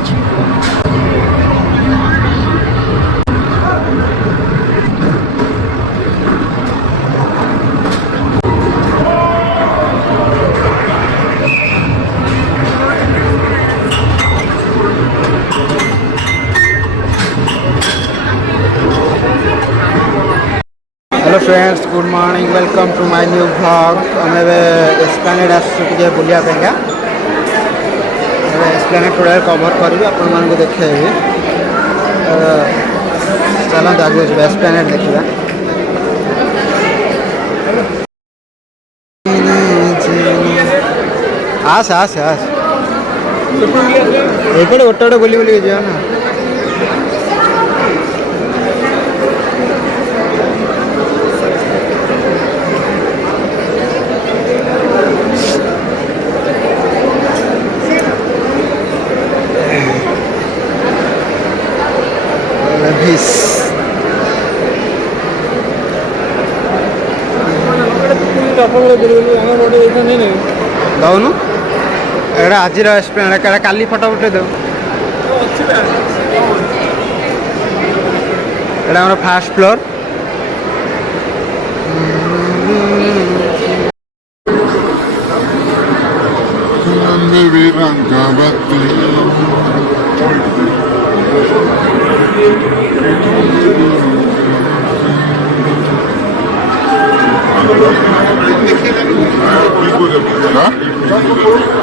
আছে। Hello friends, good morning, welcome to my new blog. आम Esplanade आसुचे बुलिया एस्प्लानेड टोटाल कवर करी आपण देखेबी। चलते आगे जी एस्प्लानेड देखा। आस आस आस ये गोटे गोटे बुली बुली जा ना। दौनु एटा आज काली फटो उठे दो। एटा हमारा फास्ट फ्लोर।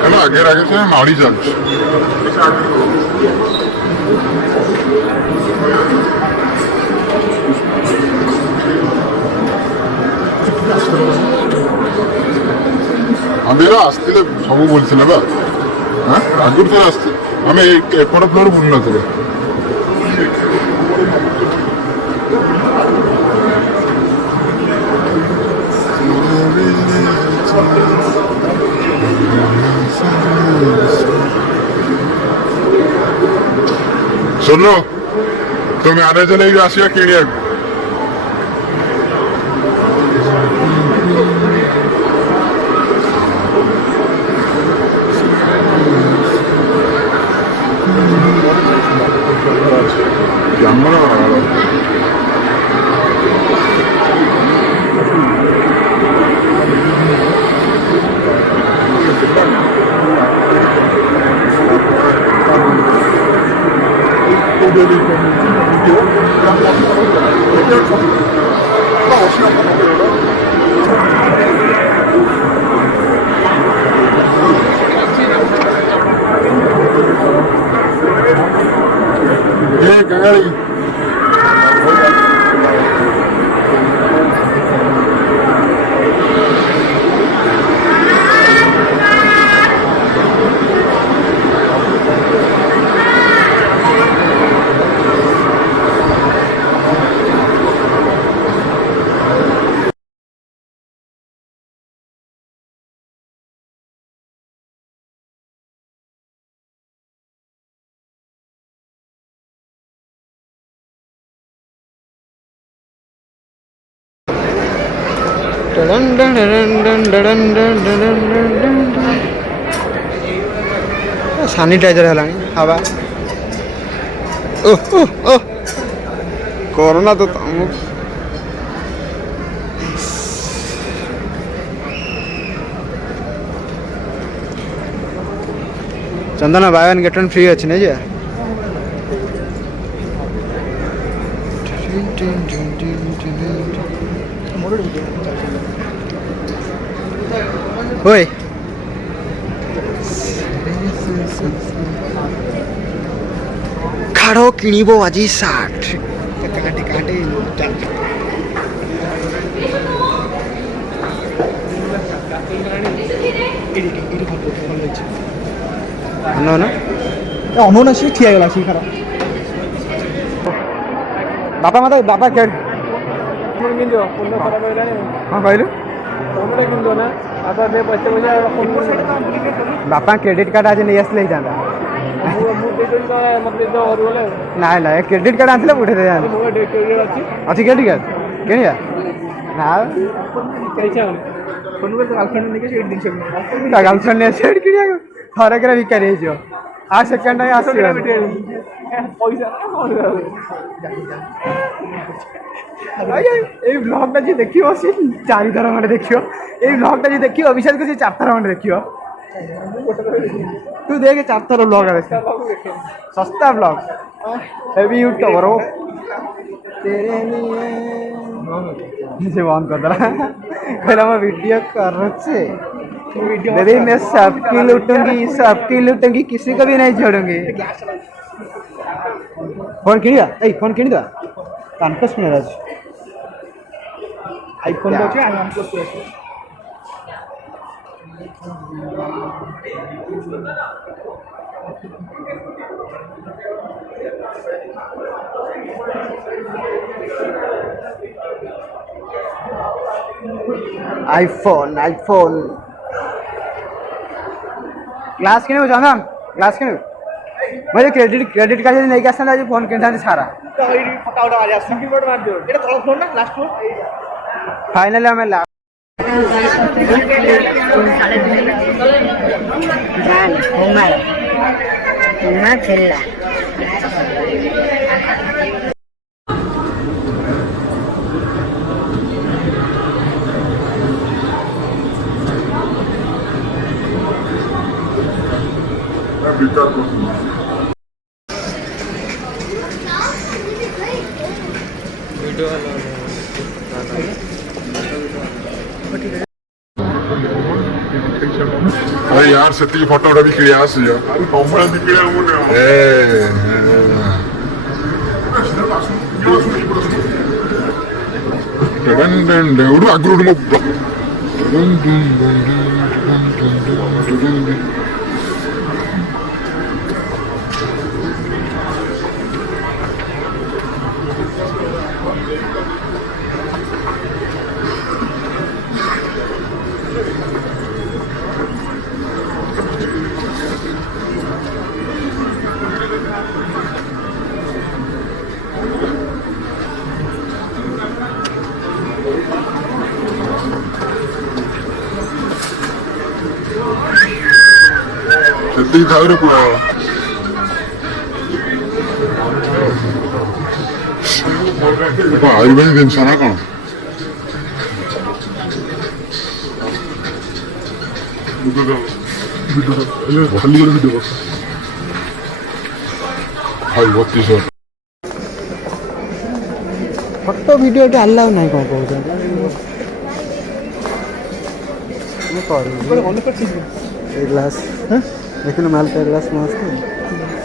है ना, आगे आगे से माड़ी चल आगे आसते सब बोलते ना हाँ आगुरी थे आसते आम एपट फ्लोर बुल न सुन लो तो मैं आने चले आसिया किणिया गंगाली सानिटाइजर है हवा। ओह ओह ओह कोरोना तो चंदना buy one get one free अच्छी नहीं जे ओए खाड़ो किणिबो आजी 60 काटे काटे नो ना अनु ना सी ठिया गला सी खरा बापा मत बापा के किंदो फोन खराब होइला हां कहलु फोन किंदो ना आता दे पैसे बापा क्रेडिट कार्ड आज नहीं आसले जांदा ना ना क्रेडिट कार्ड आनले उठे दे जान अच्छी क्रेडिट कार्ड केनिया ना कैसा फोन को गर्लफ्रेंड ने के सेट दिन से गर्लफ्रेंड ने सेट किया थरे के भिकारी जो आ सेकंड टाइम आसी ପଇସା এই ব্লগটা যে ଦେଖିବ ସେ 4 ଥର ଖଣ୍ଡେ ଦେଖିବ এই ବ୍ଲଗଟା ଯେ ଦେଖିବ ବିଶେଷ କରି 4 ଥର ଖଣ୍ଡେ ଦେଖିବ तू देख 4 ଥର ବ୍ଲଗ ଦେଖ सस्ता ब्लॉग हेवी यूट्यूबर हो तेरे लिए से बंद कर दला कहला मैं वीडियो कर रहे दीदी मैं सबकी लूटूंगी किसी को भी नहीं छोड़ूंगी फोन किनिया ए फोन किनि दा कानकस में राज ଆଇଫୋନ ଅଛି ୱାନ୍ ପ୍ଲସ୍ ଅଛି आईफोन ग्लास किने जाना ग्लास किने मुझे क्रेडिट कार्ड नहीं के आसना आज फोन किन सारा ତ ଏଇଠି ଫଟା ଫଟା ମାରି ଆସୁଛି କିବୋର୍ଡ ମାରି ଦିଅ ଏଇଟା ତଳ ଫ୍ଲୋର ନା ଲାଷ୍ଟ ଫ୍ଲୋର फाइनली हमें खेलला अरे यार ସେତିକି ଫଟୋ ଉଠା ବି କିଣିଆ ଆସୁଛ ଗୋଟେ ଆଗରୁ ସେତିକି ଥାଉରେ ଆୟୁର୍ବେଦିକ ଜିନିଷ ନା କ'ଣ ଖାଲି ଗୋଟେ ଭିଡ଼ିଓ ଭାଇ 3200 ଫଟୋ ଭିଡ଼ିଓ ଟେ ଆଲାଉ ନାହିଁ କ'ଣ କହୁଛନ୍ତି ମୁଁ କରିବି ଏ ଗ୍ଲାସ୍ देखिए माल का ग्लास मस्त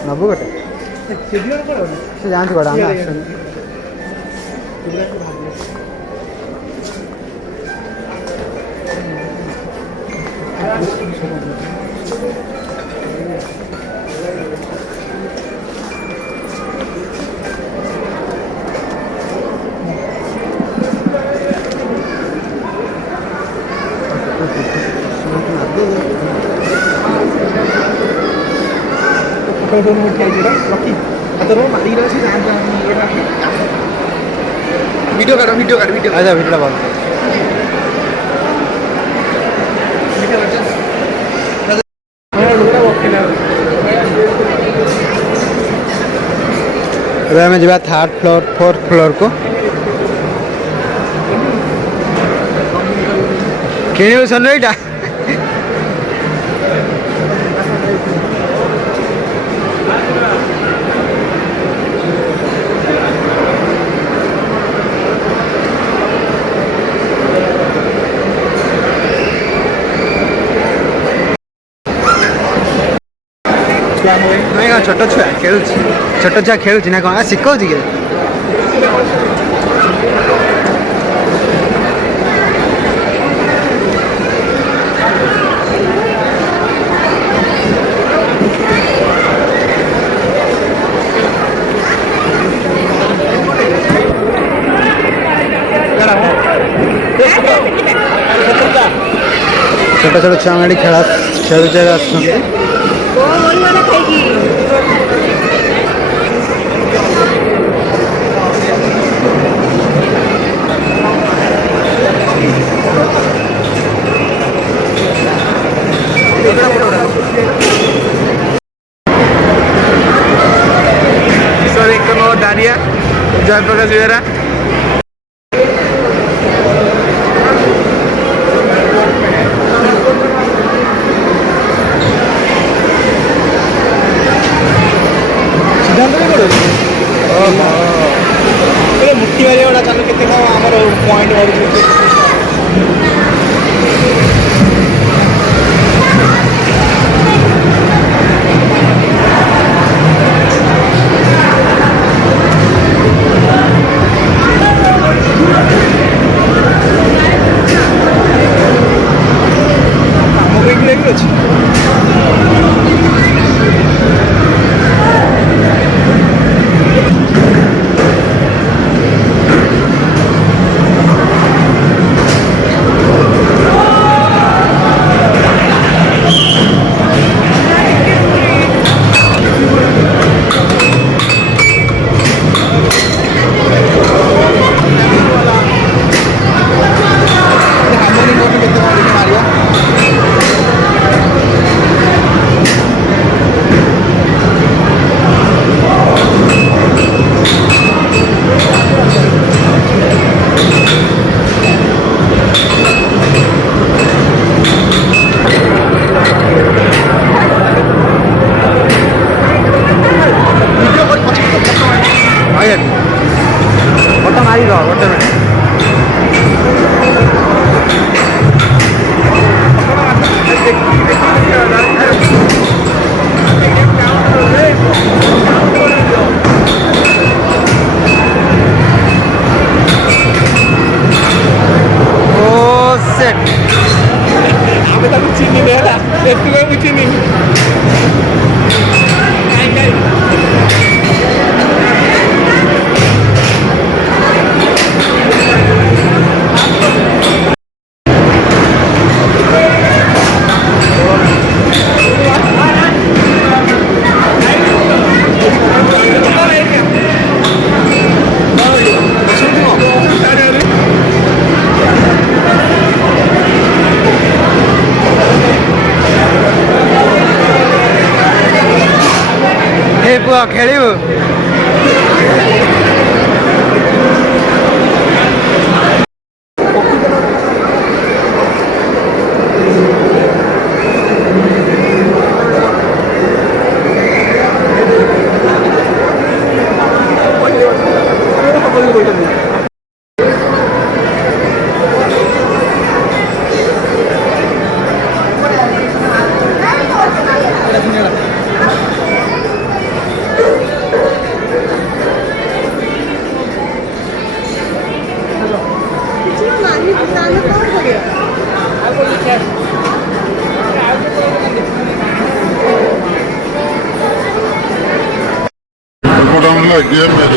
नबू गोटे से जानते बड़ा हम आसुन वीडियो काट वीडियो अच्छा वीडियो बंद ଏବେ ଆମେ ଯିବା 3rd फ्लोर 4th फ्लोर को କିଣିବୁ ସନ୍ନୁ ଏଇଟା छोट छुआ खेल छोट छुआ खेल ना कौन शिखा कि छोट छोट छुआ खेला खेलुचे आस জয়প্রকাশ বেরা ମୁଠି ମାରିବା ଗୁଡ଼ା ଚାଲୁ କେତେ କ'ଣ ଆମର ପଏଣ୍ଟ ବଢ଼ୁଛି। ଖେଳିବୁ गेम में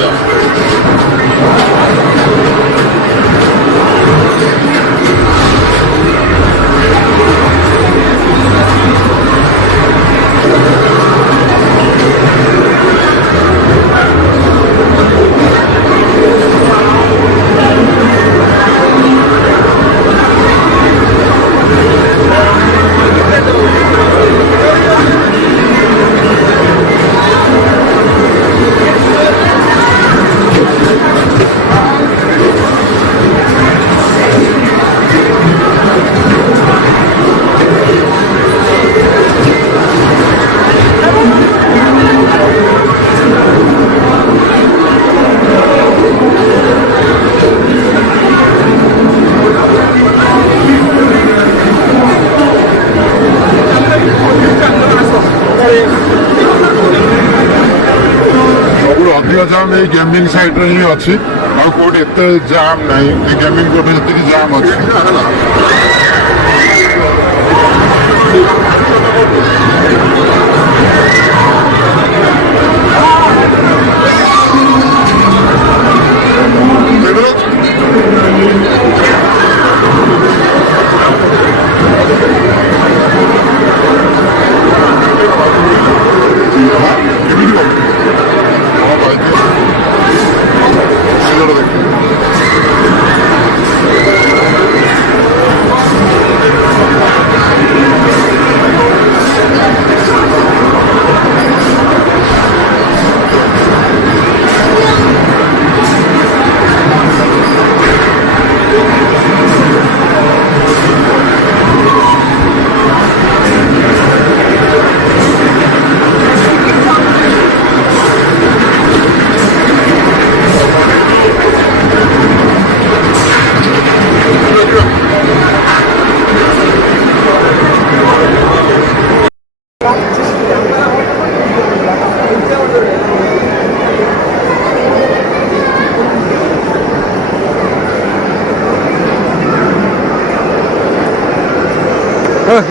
जाम ये गेमिंग साइड रे ही अछि और कोड एते जाम नहीं ये गेमिंग कोड जति जाम अछि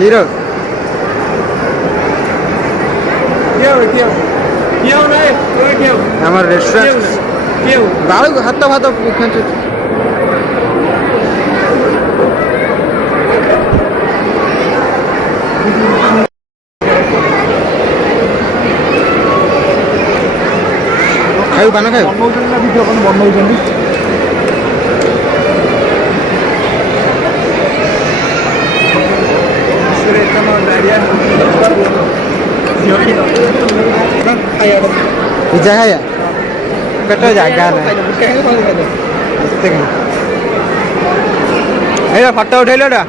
ହିରୋ ଆମର ରେଷ୍ଟୁରାଣ୍ଟ ବାଳକୁ ହାତ ଭାତ ଖେଞ୍ଚୁଛି। ଖାଇବୁ ପାନ ଖାଇବୁ? ବନଉଛନ୍ତି ନା ଭିଡ଼ିଓ କ'ଣ ବନଉଛନ୍ତି? ପିଜା ଖାଇବା ପେଟ ଜାଗା ନାହିଁ ଏତେ କାହିଁ ଏଇଟା ଫଟୋ ଉଠେଇଲ ଏଇଟା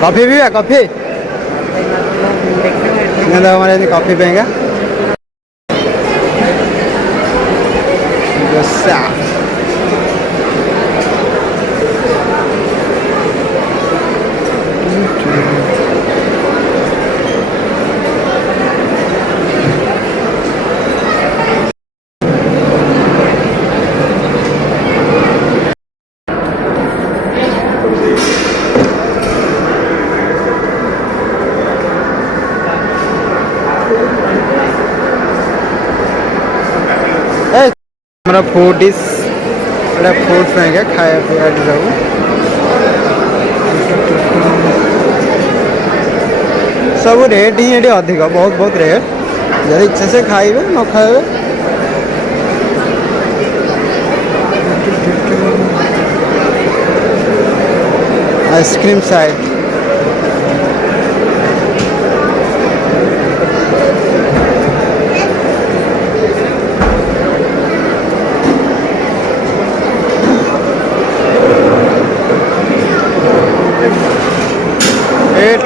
कॉफी भी है कॉफी हमारे कॉफी पिएगा हमारा फूड डिश फूड पाएगा खाया पिया सब सब रेट ही ये अधिक बहुत बहुत रेट जब इच्छा से खाइबे न खाइबे आइसक्रीम साइड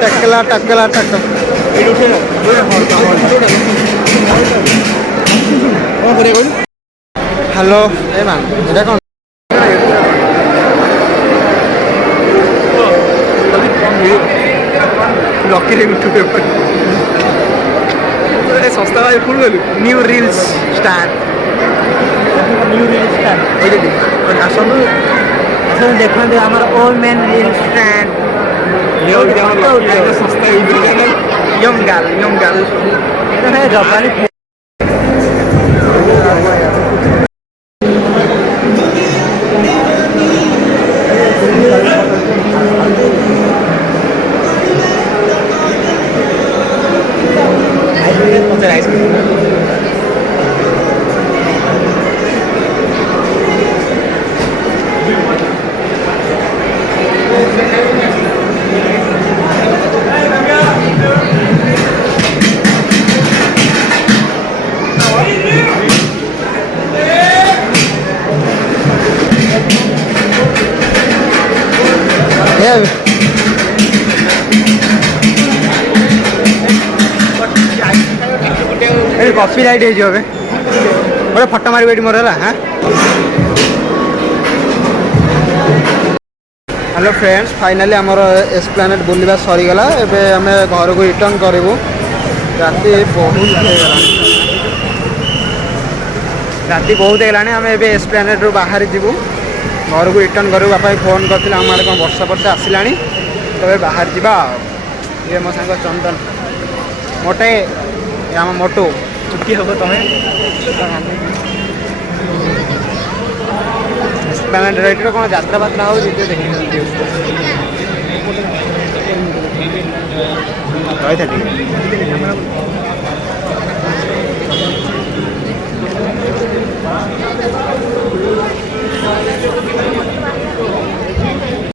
टकला टकला टक हेलो ए मान এটা কোন लकी रे मिठू पेपर ए सस्ता भाई फुल गलु न्यू रील्स स्टार्ट ओइ दे आसनु देखंदे हमर all man reel start young girl itu saya jawabannya coffee light है गोटे फटो मार मोर है हाँ हेलो फ्रेंड्स फाइनाली आमर एस्प्लानेड बुलवा सरीगला एवं आम घर को रिटर्न करूँ राति बहुत है आम ए एस्प्लानेड रू बाहर जीवु घर को रिटर्न करूँ बापा फोन करते आम आड़े कौन वर्षा वर्षा आसला तो बाहर जावा ये मो सांग चंदन मोटे आम मोटू छुट्टी हम तुम्हें एस्प्लानेड कौन यात्रा बात्रा हो देखिए